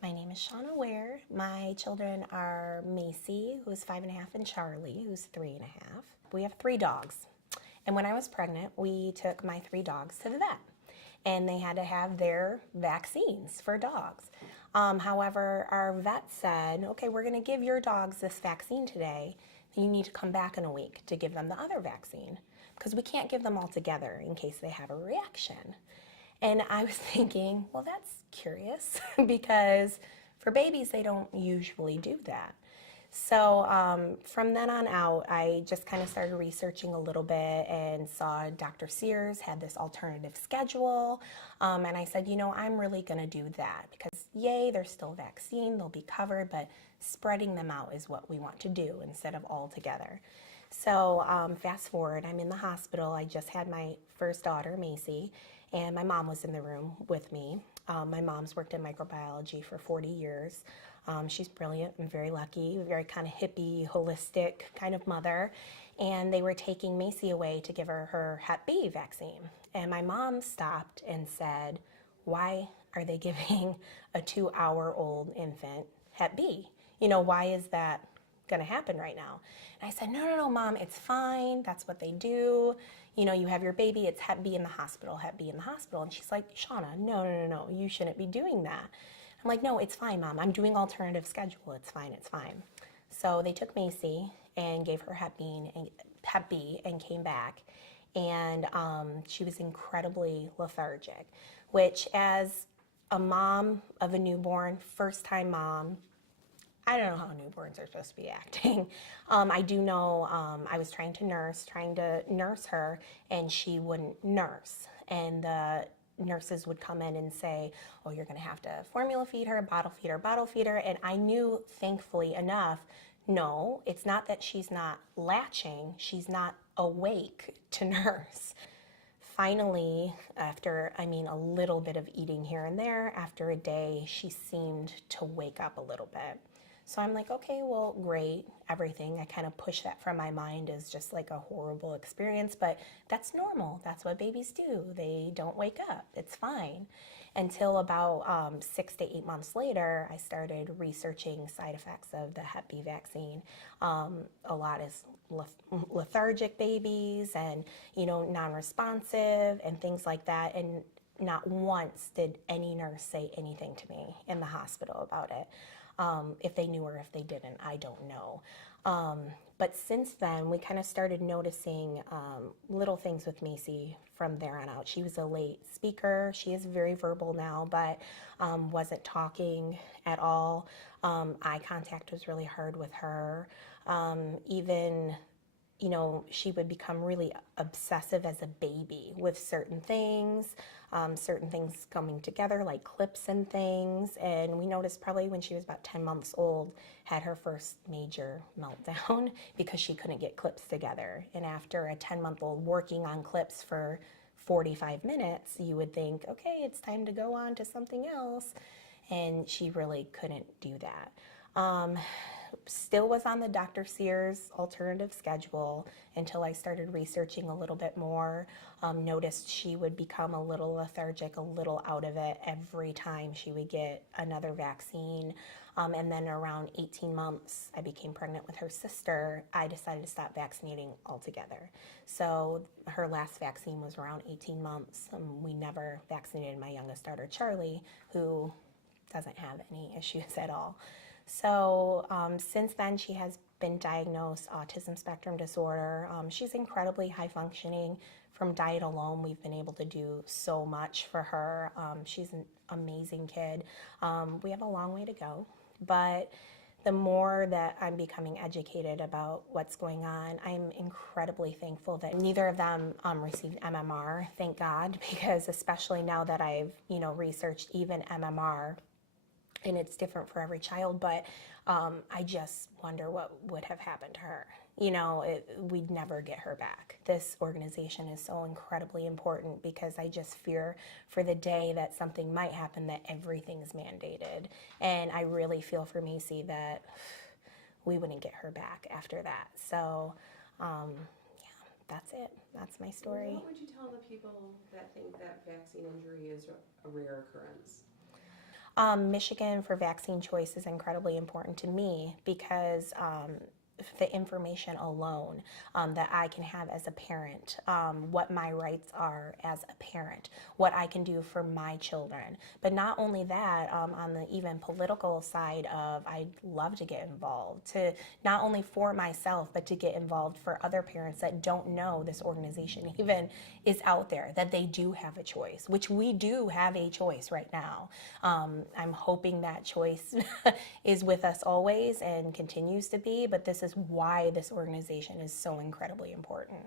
My name is Shauna Ware. My children are Macy, who's 5.5, and Charlie, who's 3.5. We have 3 dogs. And when I was pregnant, we took my 3 dogs to the vet. And they had to have their vaccines for dogs. However, our vet said, okay, we're going to give your dogs this vaccine today. You need to come back in a week to give them the other vaccine because we can't give them all together in case they have a reaction. And I was thinking, well, that's curious because for babies, they don't usually do that. So from then on out, I just kind of started researching a little bit and saw Dr. Sears had this alternative schedule. And I said, I'm really going to do that because, yay, they're still vaccine, they'll be covered, but spreading them out is what we want to do instead of all together. So fast forward, I'm in the hospital. I just had my first daughter, Macy, and my mom was in the room with me. My mom's worked in microbiology for 40 years. She's brilliant and very lucky, very kind of hippie, holistic kind of mother. And they were taking Macy away to give her Hep B vaccine. And my mom stopped and said, why are they giving a 2-hour-old infant Hep B? Why is that going to happen right now? And I said, no, Mom, it's fine. That's what they do. You have your baby, it's Hep B in the hospital, Hep B in the hospital. And she's like, Shauna, no, you shouldn't be doing that. I'm like, no, it's fine, Mom. I'm doing alternative schedule. It's fine. So they took Macy and gave her Hep B and came back. And she was incredibly lethargic, which as a mom of a newborn, first-time mom, I don't know how newborns are supposed to be acting. I do know I was trying to nurse her, and she wouldn't nurse. And the nurses would come in and say, oh, you're going to have to formula feed her, bottle feed her. And I knew, thankfully enough, no, it's not that she's not latching, she's not awake to nurse. Finally, after, a little bit of eating here and there, after a day, she seemed to wake up a little bit. So I'm like, okay, well, great, everything. I kind of push that from my mind as just like a horrible experience, but that's normal. That's what babies do. They don't wake up. It's fine. Until about 6 to 8 months later, I started researching side effects of the Hep B vaccine. A lot is lethargic babies and, non-responsive and things like that. And not once did any nurse say anything to me in the hospital about it. If they knew or if they didn't, I don't know. But since then, we kind of started noticing little things with Macy from there on out. She was a late speaker. She is very verbal now, but wasn't talking at all. Eye contact was really hard with her. Even she would become really obsessive as a baby with certain things coming together like clips and things. And we noticed probably when she was about 10 months old, had her first major meltdown because she couldn't get clips together. And after a 10-month-old working on clips for 45 minutes, you would think, okay, it's time to go on to something else. And she really couldn't do that. Still was on the Dr. Sears alternative schedule until I started researching a little bit more. Noticed she would become a little lethargic, a little out of it every time she would get another vaccine. And then around 18 months, I became pregnant with her sister. I decided to stop vaccinating altogether. So her last vaccine was around 18 months. We never vaccinated my youngest daughter, Charlie, who doesn't have any issues at all. So since then, she has been diagnosed autism spectrum disorder. She's incredibly high functioning. From diet alone, we've been able to do so much for her. She's an amazing kid. We have a long way to go, but the more that I'm becoming educated about what's going on, I'm incredibly thankful that neither of them received MMR, thank God, because especially now that I've, researched even MMR, and it's different for every child, but I just wonder what would have happened to her. We'd never get her back. This organization is so incredibly important because I just fear for the day that something might happen that everything's mandated. And I really feel for Macy that we wouldn't get her back after that. So, yeah, that's it. That's my story. What would you tell the people that think that vaccine injury is a rare occurrence? Michigan for vaccine choice is incredibly important to me because the information alone that I can have as a parent, what my rights are as a parent, what I can do for my children. But not only that, on the even political side of, I'd love to get involved, to not only for myself, but to get involved for other parents that don't know this organization even is out there, that they do have a choice, which we do have a choice right now. I'm hoping that choice is with us always and continues to be, but this is why this organization is so incredibly important.